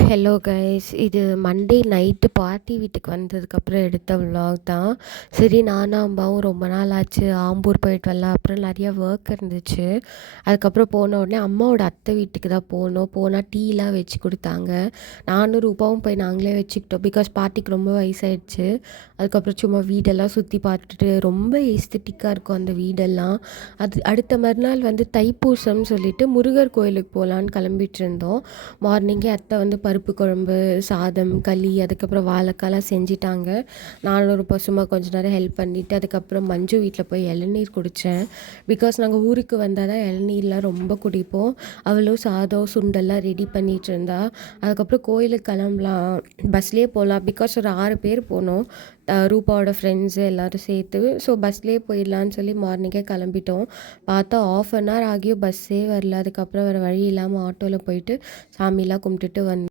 Hello guys. இது Monday night பாட்டி வீட்டுக்கு வந்ததுக்கப்புறம் எடுத்த விலாக் தான். சரி நானும் அம்மாவும் ரொம்ப நாள் ஆச்சு ஆம்பூர் போயிட்டு வரலாம். அப்புறம் நிறையா ஒர்க் இருந்துச்சு. அதுக்கப்புறம் போன உடனே அம்மாவோட அத்தை வீட்டுக்கு தான் போனோம். போனால் டீலாம் வச்சு கொடுத்தாங்க. நானும் ரூபாவும் போய் நாங்களே வச்சுக்கிட்டோம். பிகாஸ் பாட்டிக்கு ரொம்ப வயசாயிடுச்சு. அதுக்கப்புறம் சும்மா வீடெல்லாம் சுற்றி பார்த்துட்டு ரொம்ப எஸ்தட்டிக்காக இருக்கும் அந்த வீடெல்லாம். அடுத்த மறுநாள் வந்து தைப்பூசம்னு சொல்லிட்டு முருகர் கோயிலுக்கு போகலான்னு கிளம்பிட்டு இருந்தோம். மார்னிங்கே அத்தை வந்து பருப்பு குழம்பு, சாதம், களி, அதுக்கப்புறம் வாழைக்காலாம் செஞ்சிட்டாங்க. நானும் ஒரு சும்மா கொஞ்ச நேரம் ஹெல்ப் பண்ணிவிட்டு அதுக்கப்புறம் மஞ்சு வீட்டில் போய் இளநீர் குடித்தேன். பிகாஸ் நாங்கள் ஊருக்கு வந்தால் தான் இளநீர்லாம் ரொம்ப குடிப்போம். அவளும் சாதம் சுண்டெல்லாம் ரெடி பண்ணிகிட்டு இருந்தா. அதுக்கப்புறம் கோயிலுக்கு கிளம்பலாம், பஸ்லேயே போகலாம். பிகாஸ் ஒரு 6 பேர் போனோம், ரூபாவோட ஃப்ரெண்ட்ஸு எல்லோரும் சேர்த்து. ஸோ பஸ்லேயே போயிடலான்னு சொல்லி மார்னிங்கே கிளம்பிட்டோம். பார்த்தா 1/2 ஆகியும் பஸ்ஸே வரல. அதுக்கப்புறம் வேறு வழி இல்லாமல் ஆட்டோவில் போயிட்டு சாமிலாம் கும்பிட்டுட்டு